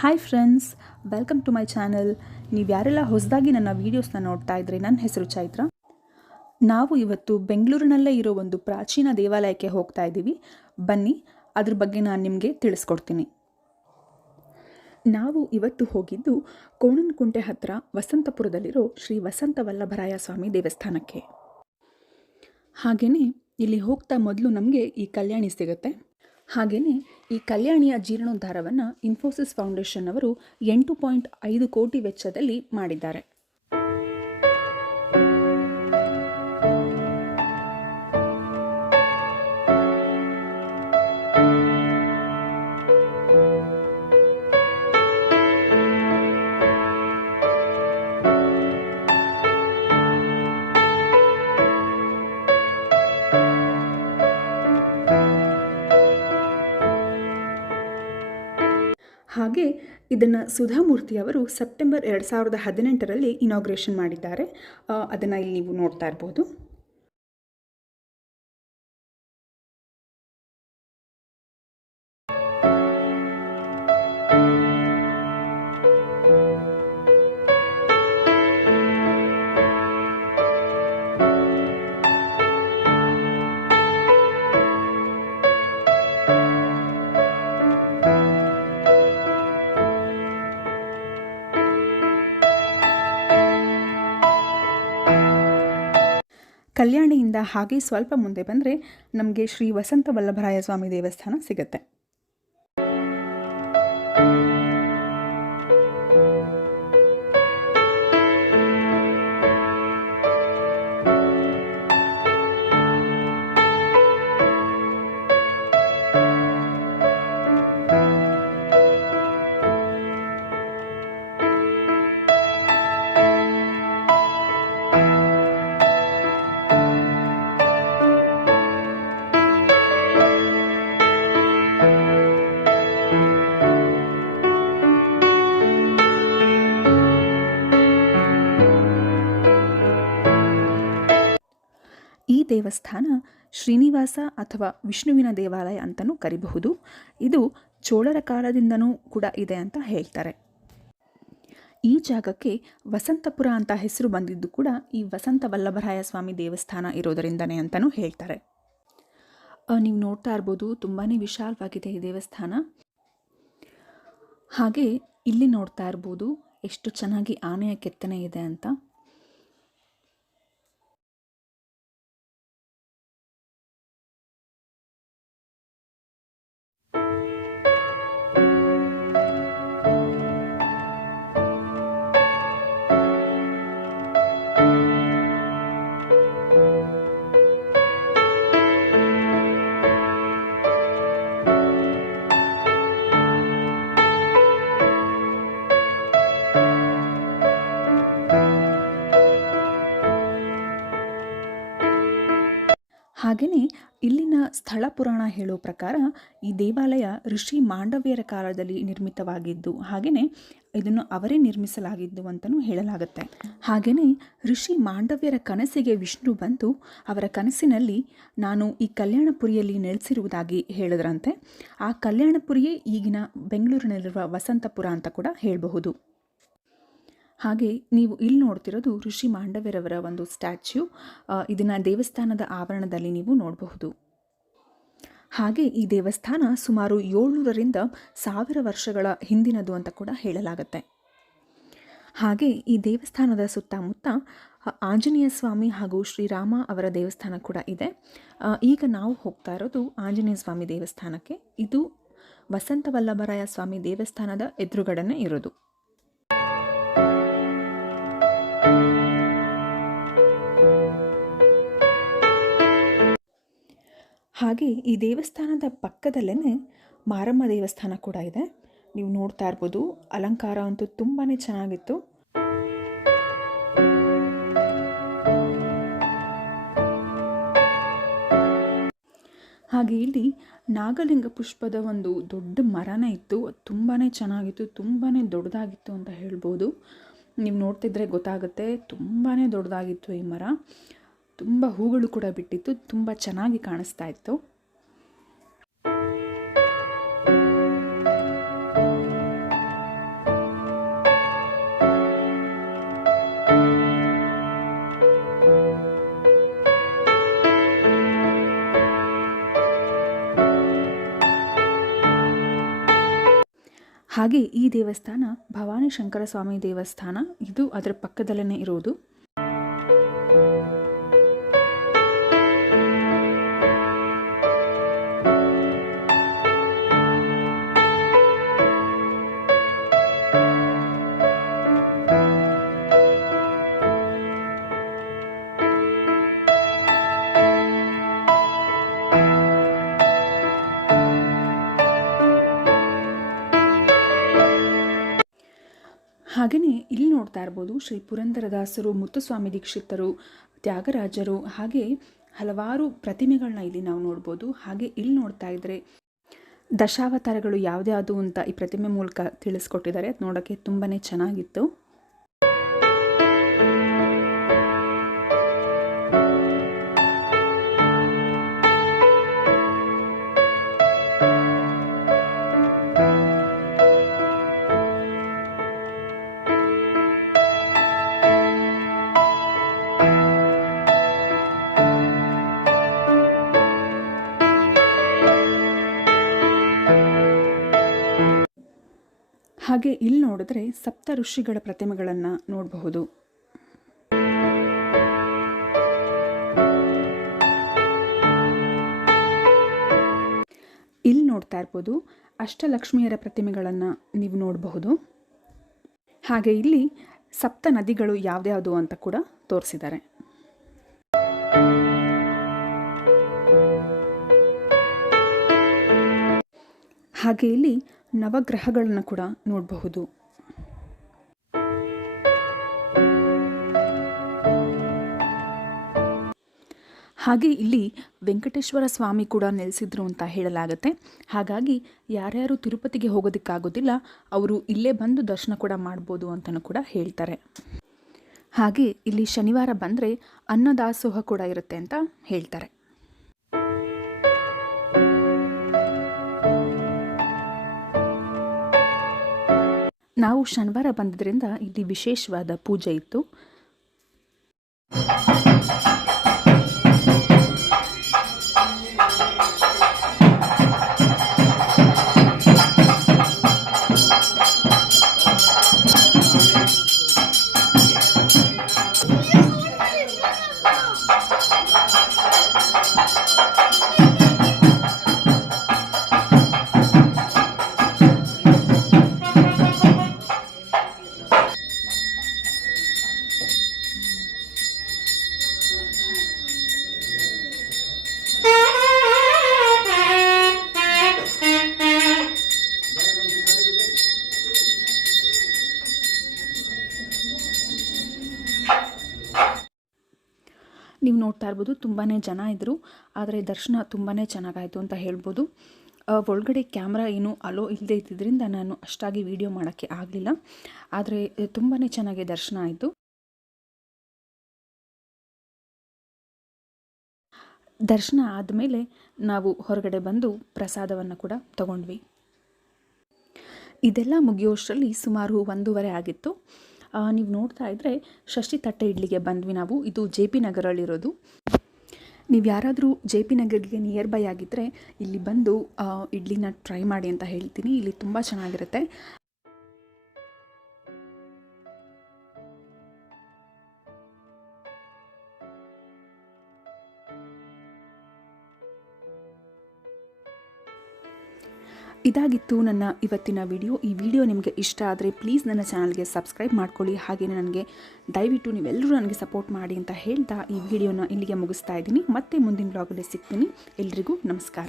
Hi friends, welcome to my channel. ನೀವು ಯಾರೆಲ್ಲ ಹೊಸದಾಗಿ ನನ್ನ ವೀಡಿಯೋಸ್ನ ನೋಡ್ತಾ ಇದ್ರಿ, ನನ್ನ ಹೆಸರು ಚೈತ್ರ. ನಾವು ಇವತ್ತು ಬೆಂಗಳೂರಿನಲ್ಲೇ ಇರೋ ಒಂದು ಪ್ರಾಚೀನ ದೇವಾಲಯಕ್ಕೆ ಹೋಗ್ತಾ ಇದ್ದೀವಿ. ಬನ್ನಿ, ಅದ್ರ ಬಗ್ಗೆ ನಾನು ನಿಮಗೆ ತಿಳಿಸ್ಕೊಡ್ತೀನಿ. ನಾವು ಇವತ್ತು ಹೋಗಿದ್ದು ಕೋಣನಕುಂಟೆ ಹತ್ತಿರ ವಸಂತಪುರದಲ್ಲಿರೋ ಶ್ರೀ ವಸಂತ ವಲ್ಲಭರಾಯ ಸ್ವಾಮಿ ದೇವಸ್ಥಾನಕ್ಕೆ. ಹಾಗೆಯೇ ಇಲ್ಲಿ ಹೋಗ್ತಾ ಮೊದಲು ನಮಗೆ ಈ ಕಲ್ಯಾಣಿ ಸಿಗುತ್ತೆ. ಹಾಗೆಯೇ ಈ ಕಲ್ಯಾಣಿಯ ಜೀರ್ಣೋದ್ಧಾರವನ್ನು ಇನ್ಫೋಸಿಸ್ ಫೌಂಡೇಶನ್ ಅವರು 8.5 ಕೋಟಿ ವೆಚ್ಚದಲ್ಲಿ ಮಾಡಿದ್ದಾರೆ. ಹಾಗೆ ಇದನ್ನು ಸುಧಾಮೂರ್ತಿಯವರು ಸೆಪ್ಟೆಂಬರ್ 2018ರಲ್ಲಿ ಇನಾಗ್ರೇಷನ್ ಮಾಡಿದ್ದಾರೆ. ಅದನ್ನು ಇಲ್ಲಿ ನೀವು ನೋಡ್ತಾ ಇರ್ಬೋದು. ಕಲ್ಯಾಣಿಯಿಂದ ಹಾಗೆ ಸ್ವಲ್ಪ ಮುಂದೆ ಬಂದರೆ ನಮಗೆ ಶ್ರೀ ವಸಂತ ವಲ್ಲಭರಾಯ ಸ್ವಾಮಿ ದೇವಸ್ಥಾನ ಸಿಗುತ್ತೆ. ಈ ದೇವಸ್ಥಾನ ಶ್ರೀನಿವಾಸ ಅಥವಾ ವಿಷ್ಣುವಿನ ದೇವಾಲಯ ಅಂತಲೂ ಕರಿಬಹುದು. ಇದು ಚೋಳರ ಕಾಲದಿಂದನೂ ಕೂಡ ಇದೆ ಅಂತ ಹೇಳ್ತಾರೆ. ಈ ಜಾಗಕ್ಕೆ ವಸಂತಪುರ ಅಂತ ಹೆಸರು ಬಂದಿದ್ದು ಕೂಡ ಈ ವಸಂತ ವಲ್ಲಭರಾಯ ಸ್ವಾಮಿ ದೇವಸ್ಥಾನ ಇರೋದರಿಂದನೇ ಅಂತಲೂ ಹೇಳ್ತಾರೆ. ನೀವು ನೋಡ್ತಾ ಇರ್ಬೋದು, ತುಂಬಾ ವಿಶಾಲವಾಗಿದೆ ಈ ದೇವಸ್ಥಾನ. ಹಾಗೆ ಇಲ್ಲಿ ನೋಡ್ತಾ ಇರ್ಬೋದು ಎಷ್ಟು ಚೆನ್ನಾಗಿ ಆನೆಯ ಕೆತ್ತನೆ ಇದೆ ಅಂತ. ಹಾಗೆಯೇ ಇಲ್ಲಿನ ಸ್ಥಳ ಪುರಾಣ ಹೇಳೋ ಪ್ರಕಾರ ಈ ದೇವಾಲಯ ಋಷಿ ಮಾಂಡವ್ಯರ ಕಾಲದಲ್ಲಿ ನಿರ್ಮಿತವಾಗಿದ್ದು, ಹಾಗೆಯೇ ಇದನ್ನು ಅವರೇ ನಿರ್ಮಿಸಲಾಗಿದ್ದು ಅಂತಲೂ ಹೇಳಲಾಗುತ್ತೆ. ಹಾಗೆಯೇ ಋಷಿ ಮಾಂಡವ್ಯರ ಕನಸಿಗೆ ವಿಷ್ಣು ಬಂದು ಅವರ ಕನಸಿನಲ್ಲಿ ನಾನು ಈ ಕಲ್ಯಾಣಪುರಿಯಲ್ಲಿ ನೆಲೆಸಿರುವುದಾಗಿ ಹೇಳಿದ್ರಂತೆ. ಆ ಕಲ್ಯಾಣಪುರಿಯೇ ಈಗಿನ ಬೆಂಗಳೂರಿನಲ್ಲಿರುವ ವಸಂತಪುರ ಅಂತ ಕೂಡ ಹೇಳಬಹುದು. ಹಾಗೆ ನೀವು ಇಲ್ಲಿ ನೋಡ್ತಿರೋದು ಋಷಿ ಮಾಂಡವ್ಯರವರ ಒಂದು ಸ್ಟ್ಯಾಚ್ಯೂ. ಇದನ್ನು ದೇವಸ್ಥಾನದ ಆವರಣದಲ್ಲಿ ನೀವು ನೋಡಬಹುದು. ಹಾಗೆ ಈ ದೇವಸ್ಥಾನ ಸುಮಾರು 700ರಿಂದ 1000 ವರ್ಷಗಳ ಹಿಂದಿನದು ಅಂತ ಕೂಡ ಹೇಳಲಾಗುತ್ತೆ. ಹಾಗೆ ಈ ದೇವಸ್ಥಾನದ ಸುತ್ತಮುತ್ತ ಆಂಜನೇಯ ಸ್ವಾಮಿ ಹಾಗೂ ಶ್ರೀರಾಮ ಅವರ ದೇವಸ್ಥಾನ ಕೂಡ ಇದೆ. ಈಗ ನಾವು ಹೋಗ್ತಾ ಇರೋದು ಆಂಜನೇಯ ಸ್ವಾಮಿ ದೇವಸ್ಥಾನಕ್ಕೆ. ಇದು ವಸಂತ ವಲ್ಲಭರಾಯ ಸ್ವಾಮಿ ದೇವಸ್ಥಾನದ ಎದುರುಗಡೆನೇ ಇರೋದು. ಹಾಗೆ ಈ ದೇವಸ್ಥಾನದ ಪಕ್ಕದಲ್ಲೇ ಮಾರಮ್ಮ ದೇವಸ್ಥಾನ ಕೂಡ ಇದೆ. ನೀವು ನೋಡ್ತಾ ಇರ್ಬೋದು, ಅಲಂಕಾರ ಅಂತೂ ತುಂಬಾ ಚೆನ್ನಾಗಿತ್ತು. ಹಾಗೆ ಇಲ್ಲಿ ನಾಗಲಿಂಗ ಪುಷ್ಪದ ಒಂದು ದೊಡ್ಡ ಮರನೇ ಇತ್ತು. ಅದು ತುಂಬಾ ಚೆನ್ನಾಗಿತ್ತು, ತುಂಬಾ ದೊಡ್ಡದಾಗಿತ್ತು ಅಂತ ಹೇಳ್ಬೋದು. ನೀವು ನೋಡ್ತಿದ್ರೆ ಗೊತ್ತಾಗುತ್ತೆ, ತುಂಬಾ ದೊಡ್ಡದಾಗಿತ್ತು ಈ ಮರ. ತುಂಬ ಹೂಗಳು ಕೂಡ ಬಿಟ್ಟಿತ್ತು, ತುಂಬ ಚೆನ್ನಾಗಿ ಕಾಣಿಸ್ತಾ ಇತ್ತು. ಹಾಗೆ ಈ ದೇವಸ್ಥಾನ ಭವಾನಿ ಶಂಕರ ಸ್ವಾಮಿ ದೇವಸ್ಥಾನ, ಇದು ಅದರ ಪಕ್ಕದಲ್ಲೇ ಇರೋದು. ಹಾಗೆಯೇ ಇಲ್ಲಿ ನೋಡ್ತಾ ಇರ್ಬೋದು ಶ್ರೀ ಪುರಂದರದಾಸರು, ಮುತ್ತುಸ್ವಾಮಿ ದೀಕ್ಷಿತರು, ತ್ಯಾಗರಾಜರು, ಹಾಗೆ ಹಲವಾರು ಪ್ರತಿಮೆಗಳನ್ನ ಇಲ್ಲಿ ನಾವು ನೋಡ್ಬೋದು. ಹಾಗೆ ಇಲ್ಲಿ ನೋಡ್ತಾ ಇದ್ದರೆ ದಶಾವತಾರಗಳು ಯಾವ್ದ್ಯಾವುದು ಅಂತ ಈ ಪ್ರತಿಮೆ ಮೂಲಕ ತಿಳಿಸ್ಕೊಟ್ಟಿದ್ದಾರೆ. ಅದು ನೋಡೋಕ್ಕೆ ತುಂಬಾ ಚೆನ್ನಾಗಿತ್ತು. ಹಾಗೆ ಇಲ್ಲಿ ನೋಡಿದ್ರೆ ಸಪ್ತ ಋಷಿಗಳ ಪ್ರತಿಮೆಗಳನ್ನು ನೋಡಬಹುದು. ಇಲ್ಲಿ ನೋಡ್ತಾ ಇರ್ಬೋದು ಅಷ್ಟಲಕ್ಷ್ಮಿಯರ ಪ್ರತಿಮೆಗಳನ್ನು ನೀವು ನೋಡಬಹುದು. ಹಾಗೆ ಇಲ್ಲಿ ಸಪ್ತ ನದಿಗಳು ಯಾವ್ದ್ಯಾವುದು ಅಂತ ಕೂಡ ತೋರಿಸಿದ್ದಾರೆ. ಹಾಗೆ ಇಲ್ಲಿ ನವಗ್ರಹಗಳನ್ನು ಕೂಡ ನೋಡಬಹುದು. ಹಾಗೆ ಇಲ್ಲಿ ವೆಂಕಟೇಶ್ವರ ಸ್ವಾಮಿ ಕೂಡ ನೆಲೆಸಿದ್ರು ಅಂತ ಹೇಳಲಾಗುತ್ತೆ. ಹಾಗಾಗಿ ಯಾರ್ಯಾರು ತಿರುಪತಿಗೆ ಹೋಗೋದಕ್ಕಾಗೋದಿಲ್ಲ ಅವರು ಇಲ್ಲೇ ಬಂದು ದರ್ಶನ ಕೂಡ ಮಾಡ್ಬೋದು ಅಂತಲೂ ಕೂಡ ಹೇಳ್ತಾರೆ. ಹಾಗೆ ಇಲ್ಲಿ ಶನಿವಾರ ಬಂದರೆ ಅನ್ನದಾಸೋಹ ಕೂಡ ಇರುತ್ತೆ ಅಂತ ಹೇಳ್ತಾರೆ. ನಾವು ಶನಿವಾರ ಬಂದಿದ್ದರಿಂದ ಇಲ್ಲಿ ವಿಶೇಷವಾದ ಪೂಜೆ ಇತ್ತು. ನೀವು ನೋಡ್ತಾ ಇರ್ಬೋದು ತುಂಬಾ ಜನ ಇದ್ದರು, ಆದರೆ ದರ್ಶನ ತುಂಬಾ ಚೆನ್ನಾಗಾಯಿತು ಅಂತ ಹೇಳ್ಬೋದು. ಒಳಗಡೆ ಕ್ಯಾಮ್ರಾ ಏನು ಅಲೋ ಇಲ್ಲದೆ ಇದ್ದಿದ್ದರಿಂದ ನಾನು ಅಷ್ಟಾಗಿ ವಿಡಿಯೋ ಮಾಡೋಕ್ಕೆ ಆಗಲಿಲ್ಲ, ಆದರೆ ತುಂಬಾ ಚೆನ್ನಾಗಿ ದರ್ಶನ ಆಯಿತು. ದರ್ಶನ ಆದಮೇಲೆ ನಾವು ಹೊರಗಡೆ ಬಂದು ಪ್ರಸಾದವನ್ನು ಕೂಡ ತಗೊಂಡ್ವಿ. ಇದೆಲ್ಲ ಮುಗಿಯೋಷ್ಟರಲ್ಲಿ ಸುಮಾರು 1:30 ಆಗಿತ್ತು. ನೀವು ನೋಡ್ತಾ ಇದ್ದರೆ ಷಷ್ಠಿ ತಟ್ಟೆ ಇಡ್ಲಿಗೆ ಬಂದ್ವಿ ನಾವು. ಇದು JP ನಗರಲ್ಲಿರೋದು. ನೀವು ಯಾರಾದರೂ JP ನಗರ್ಗೆ ನಿಯರ್ ಬೈ ಆಗಿದ್ದರೆ ಇಲ್ಲಿ ಬಂದು ಇಡ್ಲಿನ ಟ್ರೈ ಮಾಡಿ ಅಂತ ಹೇಳ್ತೀನಿ. ಇಲ್ಲಿ ತುಂಬ ಚೆನ್ನಾಗಿರುತ್ತೆ. ಇದಾಗಿತ್ತು ನನ್ನ ಇವತ್ತಿನ ವಿಡಿಯೋ. ಈ ವಿಡಿಯೋ ನಿಮಗೆ ಇಷ್ಟ ಆದರೆ ಪ್ಲೀಸ್ ನನ್ನ ಚಾನಲ್ಗೆ ಸಬ್ಸ್ಕ್ರೈಬ್ ಮಾಡ್ಕೊಳ್ಳಿ. ಹಾಗೆಯೇ ನನಗೆ ದಯವಿಟ್ಟು ನೀವೆಲ್ಲರೂ ನನಗೆ ಸಪೋರ್ಟ್ ಮಾಡಿ ಅಂತ ಹೇಳ್ತಾ ಈ ವಿಡಿಯೋನ ಇಲ್ಲಿಗೆ ಮುಗಿಸ್ತಾ ಇದ್ದೀನಿ. ಮತ್ತೆ ಮುಂದಿನ ಬ್ಲಾಗಲ್ಲಿ ಸಿಗ್ತೀನಿ. ಎಲ್ರಿಗೂ ನಮಸ್ಕಾರ.